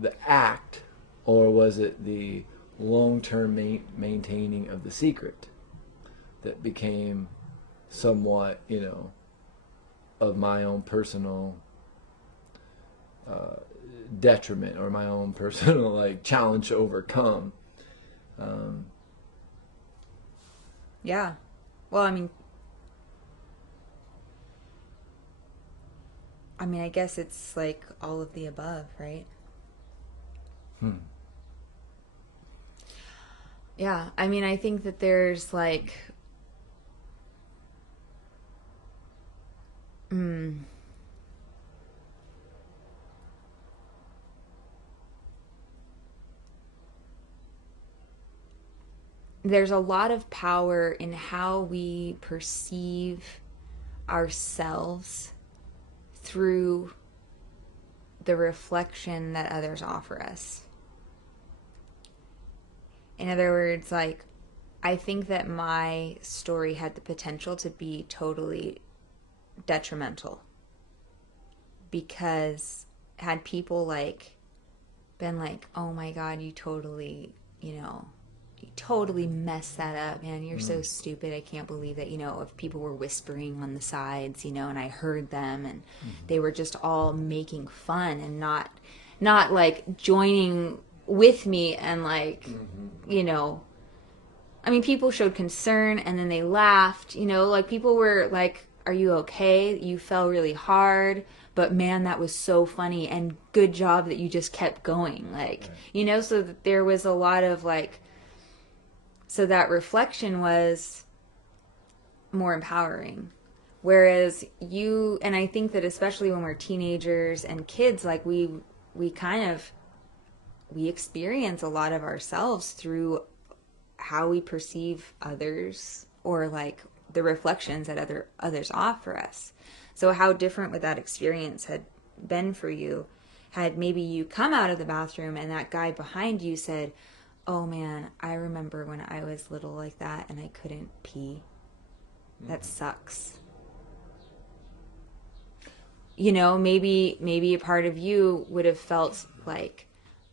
the act, or was it the long-term maintaining of the secret that became somewhat, of my own personal detriment, or my own personal like challenge to overcome? Yeah. Well, I guess it's like all of the above, right? Yeah. I think that there's like, there's a lot of power in how we perceive ourselves through the reflection that others offer us. In other words, like, I think that my story had the potential to be totally detrimental, because had people like been like, oh my God, you totally messed that up, man. You're so stupid. I can't believe that, if people were whispering on the sides, and I heard them, and they were just all making fun and not like joining with me, and like, people showed concern, and then they laughed, like people were like, are you okay? You fell really hard, but man, that was so funny, and good job that you just kept going. Like, so that there was a lot of like, so that reflection was more empowering. Whereas and I think that especially when we're teenagers and kids, like we experience a lot of ourselves through how we perceive others, or like the reflections that others offer us. So how different would that experience had been for you had maybe you come out of the bathroom and that guy behind you said, oh man, I remember when I was little like that and I couldn't pee. That sucks. Maybe a part of you would have felt like,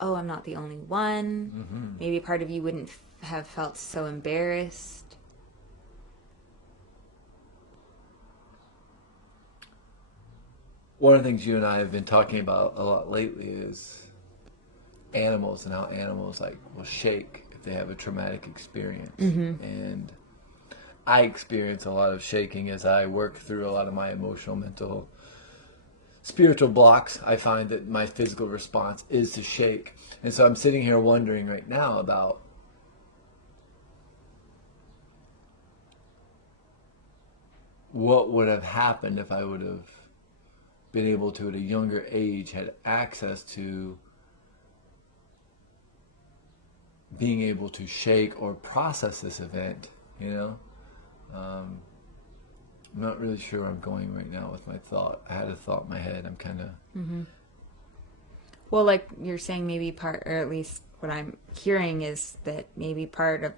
oh, I'm not the only one. Maybe a part of you wouldn't have felt so embarrassed. One of the things you and I have been talking about a lot lately is animals, and how animals like will shake if they have a traumatic experience. And I experience a lot of shaking as I work through a lot of my emotional, mental, spiritual blocks. I find that my physical response is to shake. And so I'm sitting here wondering right now about what would have happened if I would have been able to, at a younger age, had access to being able to shake or process this event, I'm not really sure where I'm going right now with my thought. I had a thought in my head. I'm kind of... Well, like you're saying, maybe part, or at least what I'm hearing is that maybe part of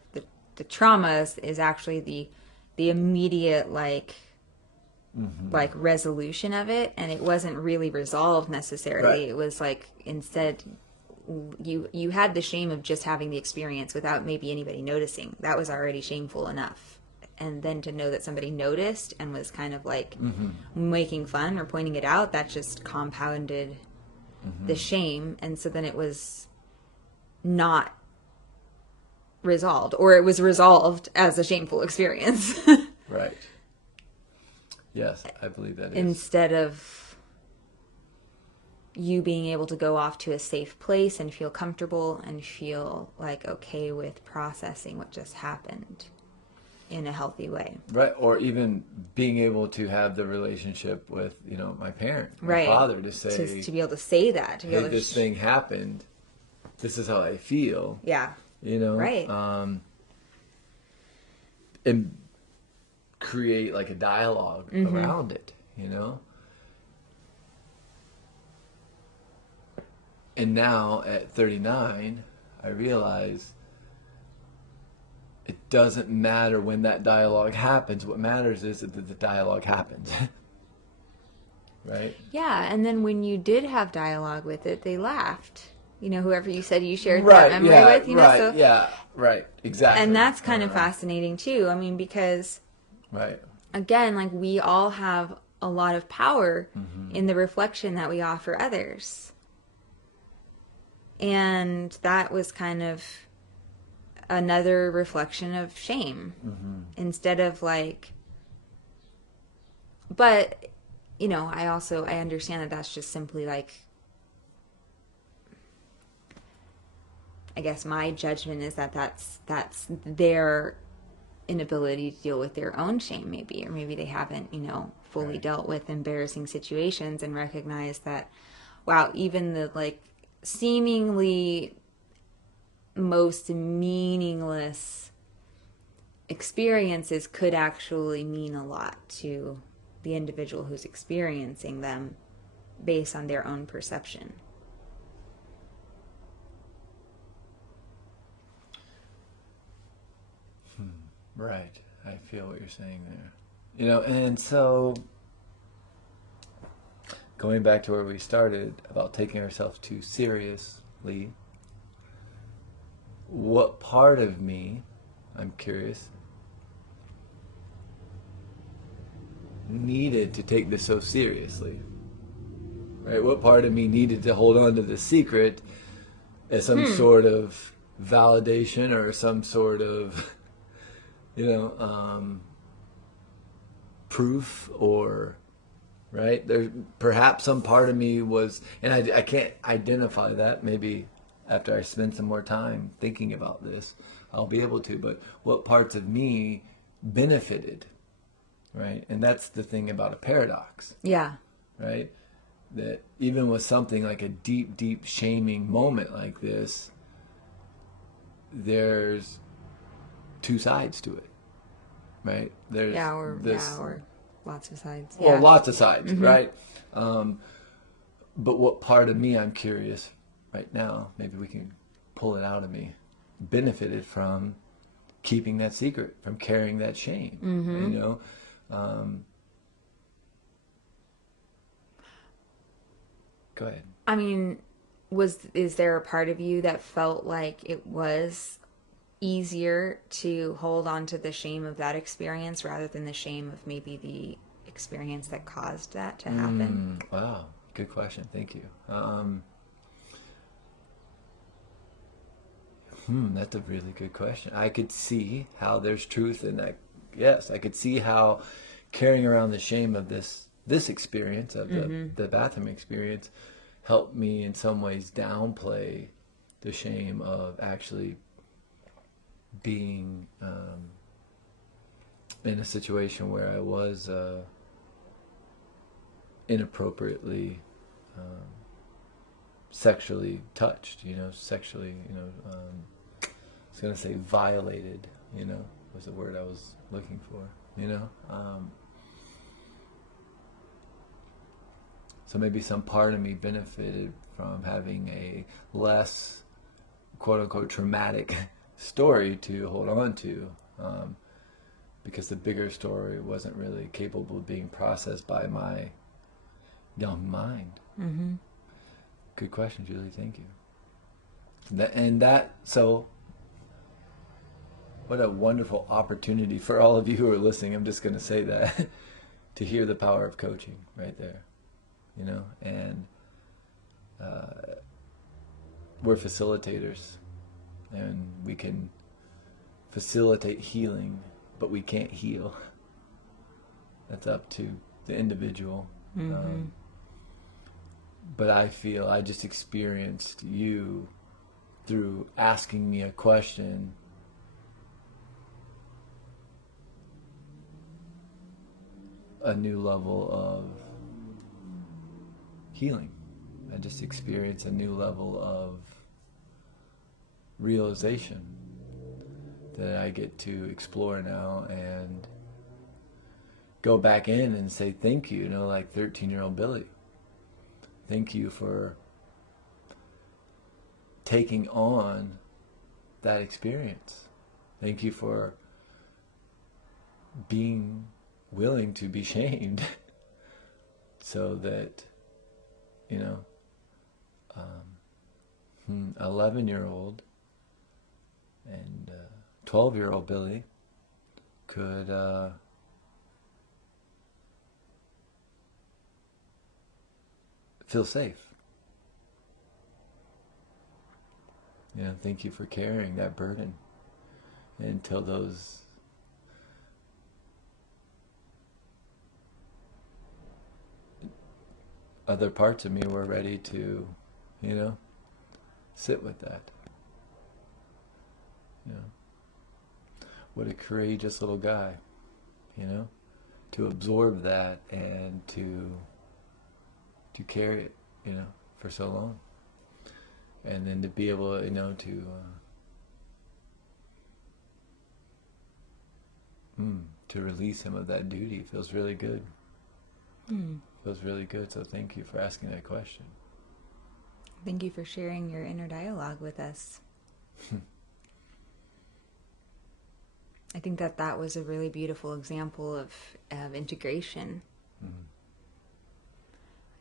the trauma is actually the immediate, like resolution of it, and it wasn't really resolved necessarily. Right. It was like, instead, you had the shame of just having the experience without maybe anybody noticing. That was already shameful enough. And then to know that somebody noticed and was kind of like making fun or pointing it out, that just compounded the shame. And so then it was not resolved, or it was resolved as a shameful experience. Right. Yes, I believe that is. Instead of you being able to go off to a safe place and feel comfortable and feel like okay with processing what just happened in a healthy way. Right. Or even being able to have the relationship with, my parent, my father, to say... To be able to say that. To be able to this thing happened. This is how I feel. Yeah. Right. And create like a dialogue around it, And now at 39, I realize it doesn't matter when that dialogue happens. What matters is that the dialogue happens. Right? Yeah, and then when you did have dialogue with it, they laughed. whoever you said you shared that memory with, so exactly. and that's kind of fascinating too. I mean, because again, like, we all have a lot of power in the reflection that we offer others. And that was kind of another reflection of shame. Instead of like, but, I understand that that's just simply like, I guess my judgment is that that's their inability to deal with their own shame, maybe, or maybe they haven't, fully dealt with embarrassing situations and recognized that, wow, even the like seemingly most meaningless experiences could actually mean a lot to the individual who's experiencing them based on their own perception. Right. I feel what you're saying there. And so going back to where we started about taking ourselves too seriously, what part of me, I'm curious, needed to take this so seriously? Right? What part of me needed to hold on to the secret as some sort of validation or some sort of proof, or there perhaps some part of me was, and I can't identify that. Maybe after I spend some more time thinking about this, I'll be able to. But what parts of me benefited, right? And that's the thing about a paradox. Yeah. Right? That even with something like a deep, deep shaming moment like this, there's two sides to it. Right? There's or lots of sides. Well, lots of sides, right? But what part of me, I'm curious right now, maybe we can pull it out of me, benefited from keeping that secret, from carrying that shame, Go ahead. I mean, is there a part of you that felt like it was easier to hold on to the shame of that experience rather than the shame of maybe the experience that caused that to happen? Wow, good question. Thank you. That's a really good question. I could see how there's truth in that. Yes, I could see how carrying around the shame of this experience, of the bathroom experience, helped me in some ways downplay the shame of actually being in a situation where I was inappropriately sexually touched, sexually, I was going to say violated, was the word I was looking for, So maybe some part of me benefited from having a less, quote unquote, traumatic story to hold on to, because the bigger story wasn't really capable of being processed by my young mind. Good question, Julie. Thank you. So what a wonderful opportunity for all of you who are listening. I'm just going to say that to hear the power of coaching right there, and we're facilitators, and we can facilitate healing, but we can't heal. That's up to the individual. But I feel I just experienced you through asking me a question a new level of healing. I just experienced a new level of realization that I get to explore now and go back in and say thank you, like 13-year-old Billy. Thank you for taking on that experience. Thank you for being willing to be shamed so that, 11-year-old and 12-year-old Billy could feel safe. Thank you for carrying that burden until those other parts of me were ready to, sit with that. What a courageous little guy, to absorb that and to carry it, for so long. And then to be able, to release him of that duty feels really good. Feels really good. So thank you for asking that question. Thank you for sharing your inner dialogue with us. I think that was a really beautiful example of integration.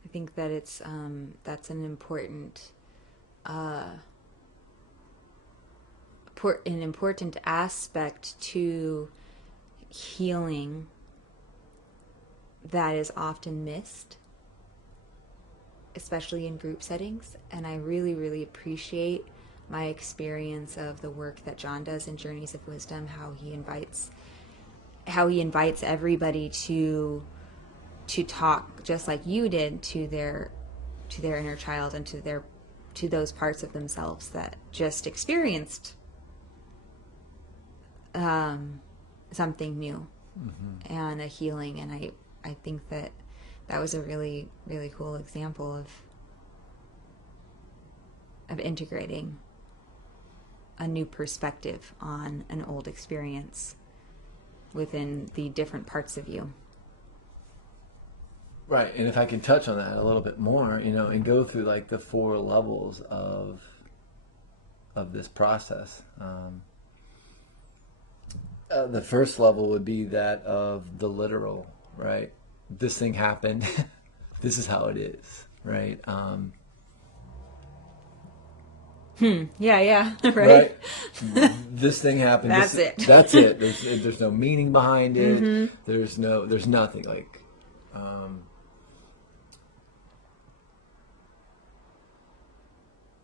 I think that that's an important aspect to healing that is often missed, especially in group settings. And I really, really appreciate my experience of the work that John does in Journeys of Wisdom, how he invites everybody to talk just like you did to their inner child and to those parts of themselves that just experienced something new and a healing. And I think that was a really, really cool example of integrating a new perspective on an old experience within the different parts of you. Right, and if I can touch on that a little bit more, and go through like the 4 levels of this process. The first level would be that of the literal, right? This thing happened. This is how it is, right? Yeah, right. Right. This thing happened. That's it. That's it. There's no meaning behind it. There's nothing like.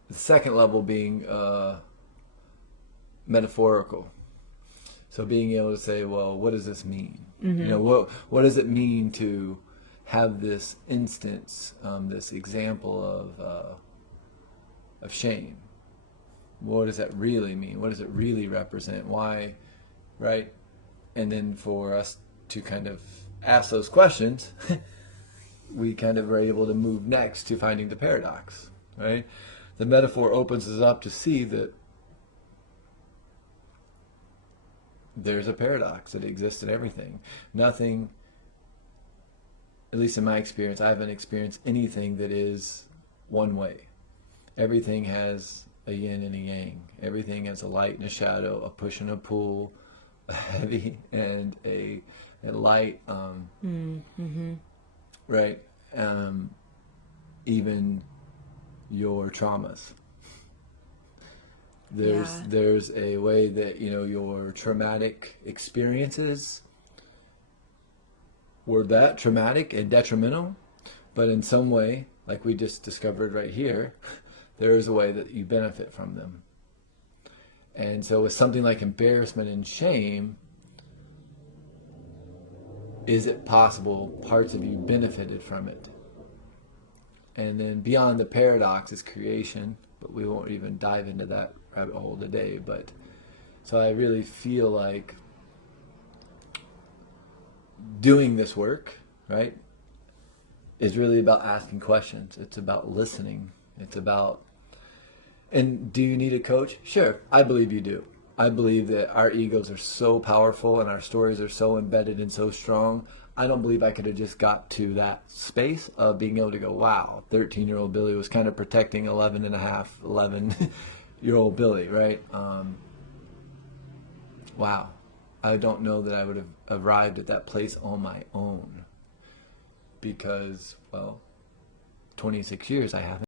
The second level being metaphorical. So being able to say, well, what does this mean? What does it mean to have this instance, this example of shame? What does that really mean? What does it really represent? Why, right? And then for us to kind of ask those questions, we kind of are able to move next to finding the paradox, right? The metaphor opens us up to see that there's a paradox that exists in everything. Nothing, at least in my experience, I haven't experienced anything that is one way. Everything has a yin and a yang. Everything has a light and a shadow, a push and a pull, a heavy and a light. Right? Even your traumas. There's a way that your traumatic experiences were that traumatic and detrimental, but in some way, like we just discovered right here, there is a way that you benefit from them. And so with something like embarrassment and shame, is it possible parts of you benefited from it? And then beyond the paradox is creation, but we won't even dive into that rabbit hole today. But so I really feel like doing this work, right, is really about asking questions. It's about listening. It's about, and do you need a coach? Sure, I believe you do. I believe that our egos are so powerful and our stories are so embedded and so strong. I don't believe I could have just got to that space of being able to go, wow, 13-year-old Billy was kind of protecting 11-year-old Billy, right? Wow. I don't know that I would have arrived at that place on my own because, well, 26 years I haven't.